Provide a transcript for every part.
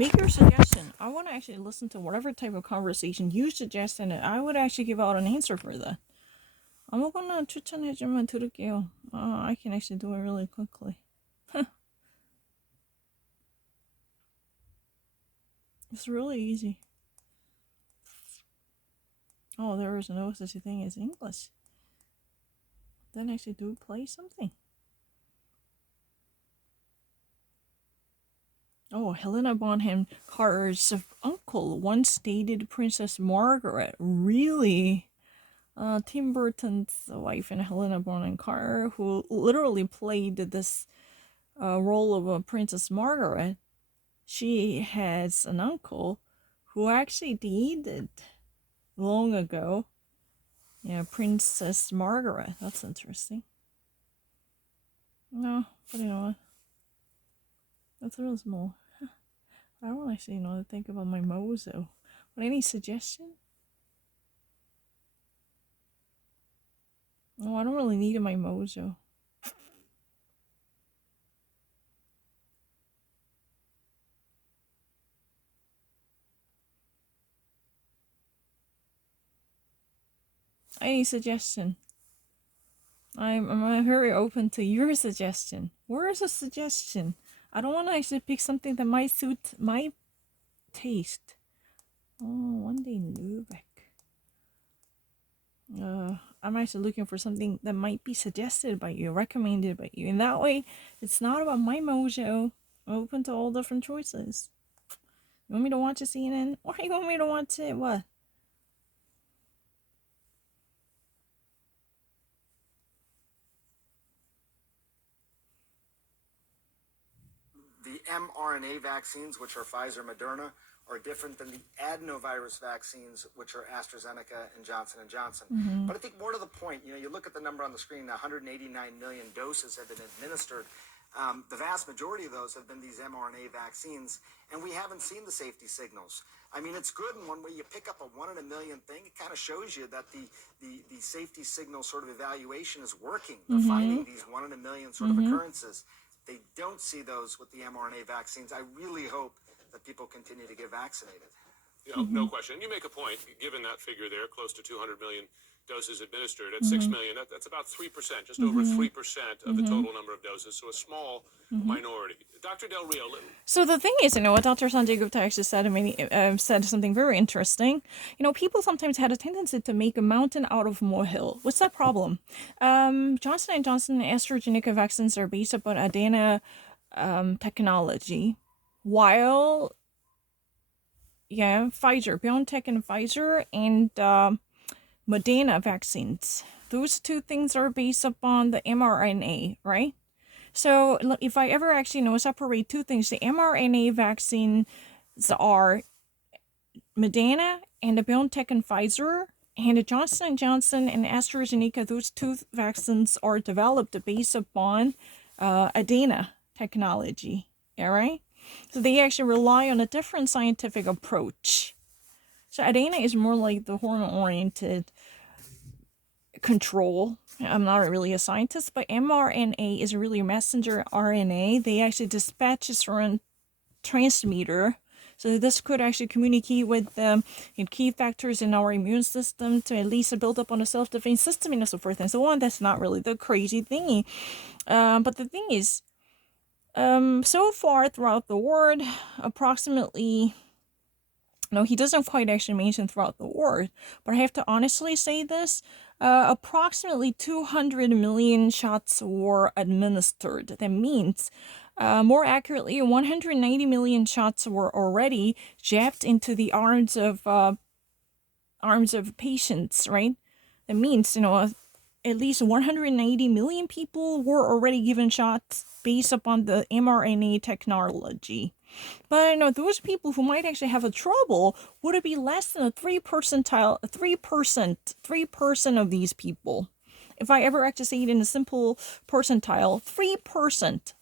Make your suggestion. I want to actually listen to whatever type of conversation you suggest, and I would actually give out an answer for that. 아무거나 추천해주면 들을게요. I can actually do it really quickly. It's really easy. Oh, there is no such thing as English. Then actually do play something. Oh, Helena Bonham Carter's uncle once dated Princess Margaret. Really? Tim Burton's wife and Helena Bonham Carter, who literally played this role of Princess Margaret, she has an uncle who actually dated long ago. Yeah, Princess Margaret. That's interesting. No, but you know what? That's real small. I don't actually know to think about my mozo. But any suggestion? Oh, I don't really need my mozo. Any suggestion? I'm very open to your suggestion. Where is a suggestion? I don't want to actually pick something that might suit my taste. Oh, one day Lubeck. I'm actually looking for something that might be suggested by you, recommended by you. In that way, it's not about my mojo. I'm open to all different choices. You want me to watch a CNN? Or you want me to watch it? What? The mRNA vaccines, which are Pfizer, Moderna, are different than the adenovirus vaccines, which are AstraZeneca and Johnson & Johnson. Mm-hmm. But I think more to the point, you look at the number on the screen, 189 million doses have been administered. The vast majority of those have been these mRNA vaccines, and we haven't seen the safety signals. I mean, it's good in one way. You pick up a 1 in a million thing, it kind of shows you that the safety signal sort of evaluation is working. They're finding these 1 in a million sort of occurrences. They don't see those with the mRNA vaccines. I really hope that people continue to get vaccinated. No question. And you make a point, given that figure there, close to 200 million doses administered. At 6 million, that's about 3%, just over 3% of the total number of doses, so a small minority. Dr. Del Rio. So the thing is, what Dr. Sanjay Gupta actually said, said something very interesting. People sometimes had a tendency to make a mountain out of a molehill. What's that problem? Johnson & Johnson and AstraZeneca vaccines are based upon adeno technology, while Pfizer, BioNTech and Pfizer, and Moderna vaccines. Those two things are based upon the mRNA, right? So if I ever actually separate two things, the mRNA vaccines are Moderna and the BioNTech and Pfizer, and the Johnson & Johnson and AstraZeneca, those two vaccines are developed based upon adeno technology, all right? So they actually rely on a different scientific approach. So adeno is more like the hormone-oriented control. I'm not really a scientist, but mRNA is really a messenger RNA. They actually dispatch it through a transmitter. So this could actually communicate with key factors in our immune system to at least build up on a self-defense system and so forth and so on. That's not really the crazy thingy. But the thing is, so far throughout the world, approximately... No, he doesn't quite actually mention throughout the world, but I have to honestly say this. Approximately 200 million shots were administered. That means, more accurately, 190 million shots were already jabbed into the arms of patients, right? That means, at least 180 million people were already given shots based upon the mRNA technology. But those people who might actually have a trouble, would it be less than a 3% of these people? If I ever actually say it in a simple percentile, 3%.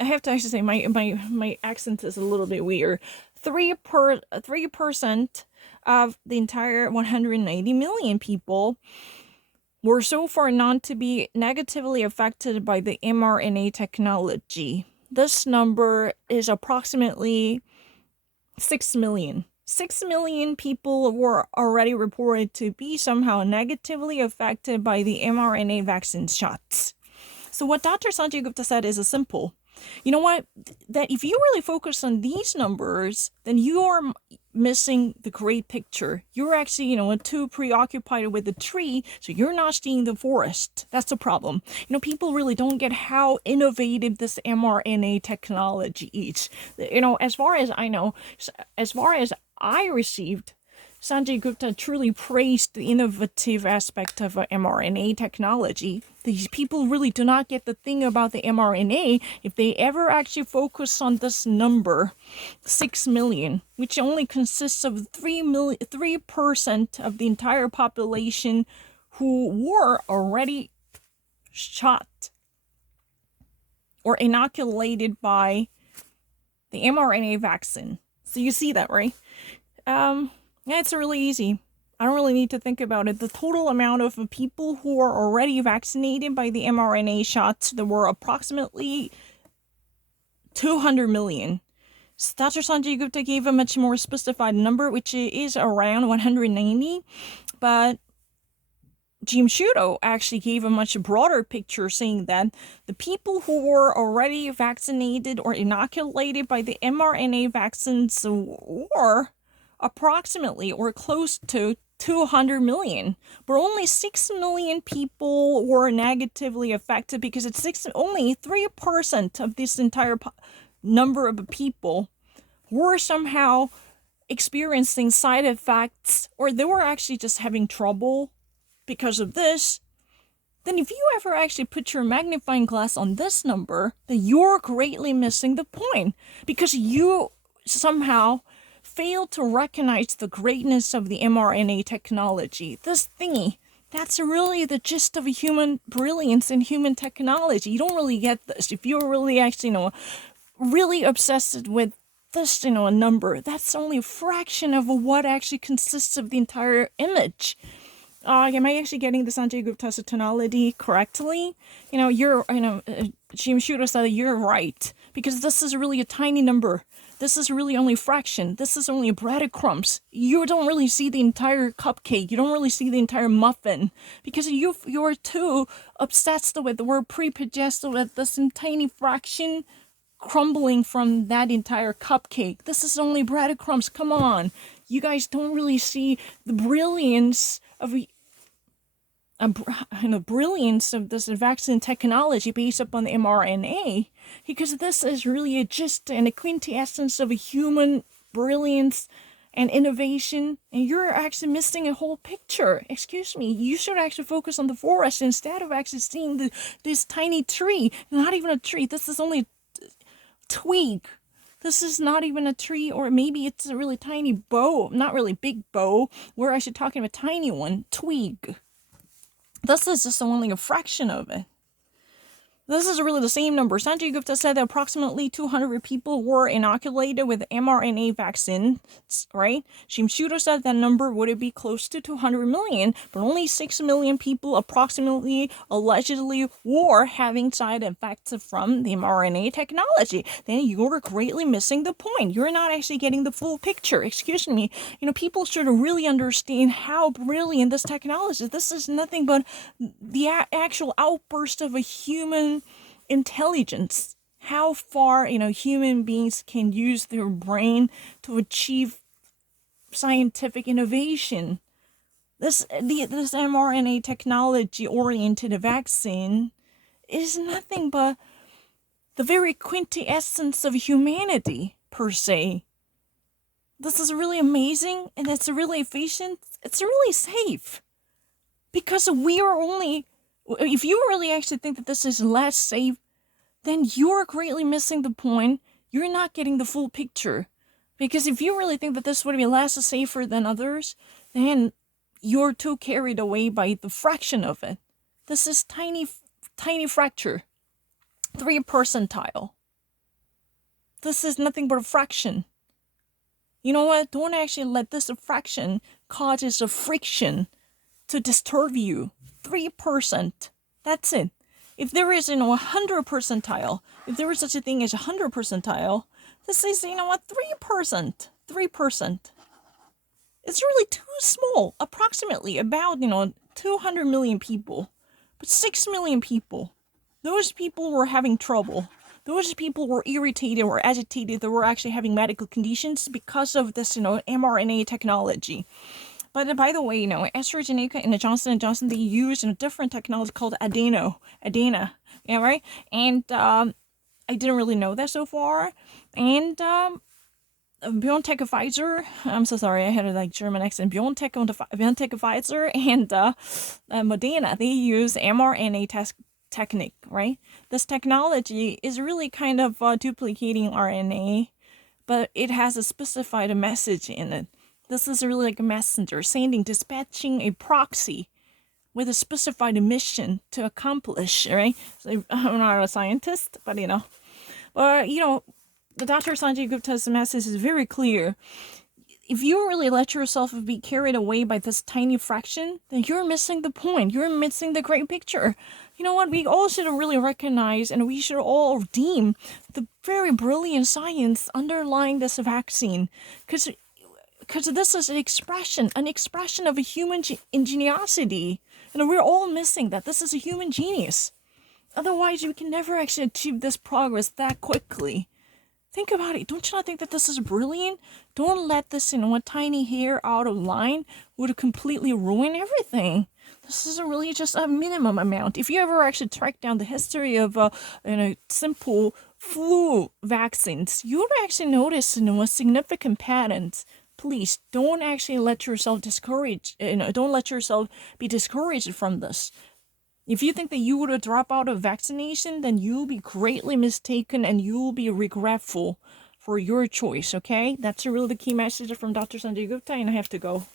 I have to actually say my accent is a little bit weird. 3% of the entire 180 million people were so far known to be negatively affected by the mRNA technology. this number is approximately 6 million. 6 million people were already reported to be somehow negatively affected by the mRNA vaccine shots. So what Dr. Sanjay Gupta said is simple. You know what? That if you really focus on these numbers, then you are missing the great picture. You're actually, too preoccupied with the tree, so you're not seeing the forest. That's the problem. People really don't get how innovative this mRNA technology is. As far as I know, as far as I received, Sanjay Gupta truly praised the innovative aspect of mRNA technology. These people really do not get the thing about the mRNA if they ever actually focus on this number, 6 million, which only consists of 3% of the entire population who were already shot or inoculated by the mRNA vaccine. So you see that, right? Yeah, it's really easy. I don't really need to think about it. The total amount of people who are already vaccinated by the mRNA shots, there were approximately 200 million. So Dr. Sanjay Gupta gave a much more specified number, which is around 190. But Jim Shudo actually gave a much broader picture, saying that the people who were already vaccinated or inoculated by the mRNA vaccines were approximately or close to 200 million, but only 6 million people were negatively affected because it's only 3% of this entire number of people were somehow experiencing side effects, or they were actually just having trouble because of this. Then if you ever actually put your magnifying glass on this number, then you're greatly missing the point, because you somehow fail to recognize the greatness of the mRNA technology. This thingy, that's really the gist of human brilliance and human technology. You don't really get this if you're really actually, really obsessed with this, a number. That's only a fraction of what actually consists of the entire image. Am I actually getting the Sanjay Gupta's tonality correctly? Jim Shudo said you're right, because this is really a tiny number. This is really only a fraction. This is only breadcrumbs. You don't really see the entire cupcake. You don't really see the entire muffin, because you're too obsessed with the word prepossessed with this tiny fraction crumbling from that entire cupcake. This is only breadcrumbs. Come on. You guys don't really see the brilliance of brilliance of this vaccine technology based upon the mRNA, because this is really just a quintessence of a human brilliance and innovation, and you're actually missing a whole picture. Excuse me, you should actually focus on the forest instead of actually seeing this tiny tree. Not even a tree, this is only a twig. This is not even a tree, or maybe it's a really tiny bough, not really big bough. We're actually talking about a tiny one, twig. This is just only a fraction of it. This is really the same number. Sanjay Gupta said that approximately 200 people were inoculated with mRNA vaccines, right? Jim Shudo said that number would be close to 200 million, but only 6 million people approximately allegedly were having side effects from the mRNA technology. Then you're greatly missing the point. You're not actually getting the full picture. Excuse me. People should really understand how brilliant this technology is. This is nothing but the actual outburst of a human intelligence. How far human beings can use their brain to achieve scientific innovation. This mRNA technology oriented vaccine is nothing but the very quintessence of humanity per se. This is really amazing, and it's really efficient. It's really safe, because we are only, if you really actually think that this is less safe, then you're greatly missing the point. You're not getting the full picture. Because if you really think that this would be less safer than others, then you're too carried away by the fraction of it. This is tiny fracture. 3 percentile. This is nothing but a fraction. You know what? Don't actually let this fraction causes a friction to disturb you. 3%. That's it. If there is 100 percentile, if there was such a thing as 100 percentile, this is, you know what, 3%. 3%. It's really too small. Approximately about, 200 million people. But 6 million people. Those people were having trouble. Those people were irritated or agitated. They were actually having medical conditions because of this, mRNA technology. But by the way, AstraZeneca and Johnson & Johnson, they use a different technology called Adena. Yeah, right? And I didn't really know that so far. And BioNTech, Pfizer, I'm so sorry, I had a German accent. BioNTech, Pfizer, and Moderna, they use mRNA technique, right? This technology is really kind of duplicating RNA, but it has a specified message in it. This is really like a messenger, dispatching a proxy with a specified mission to accomplish, right? So I'm not a scientist, but the Dr. Sanjay Gupta's message is very clear. If you really let yourself be carried away by this tiny fraction, then you're missing the point. You're missing the great picture. You know what? We all should really recognize, and we should all deem the very brilliant science underlying this vaccine, because this is an expression of a human ingenuity, and we're all missing that. This is a human genius. Otherwise, we can never actually achieve this progress that quickly. Think about it. Don't you not think that this is brilliant? Don't let this, a tiny hair out of line would completely ruin everything. This is really just a minimum amount. If you ever actually track down the history of, simple flu vaccines, you would actually notice, a significant patterns. Please don't actually let yourself don't let yourself be discouraged from this. If you think that you would drop out of vaccination, then you'll be greatly mistaken and you'll be regretful for your choice, okay? That's really the key message from Dr. Sanjay Gupta, and I have to go.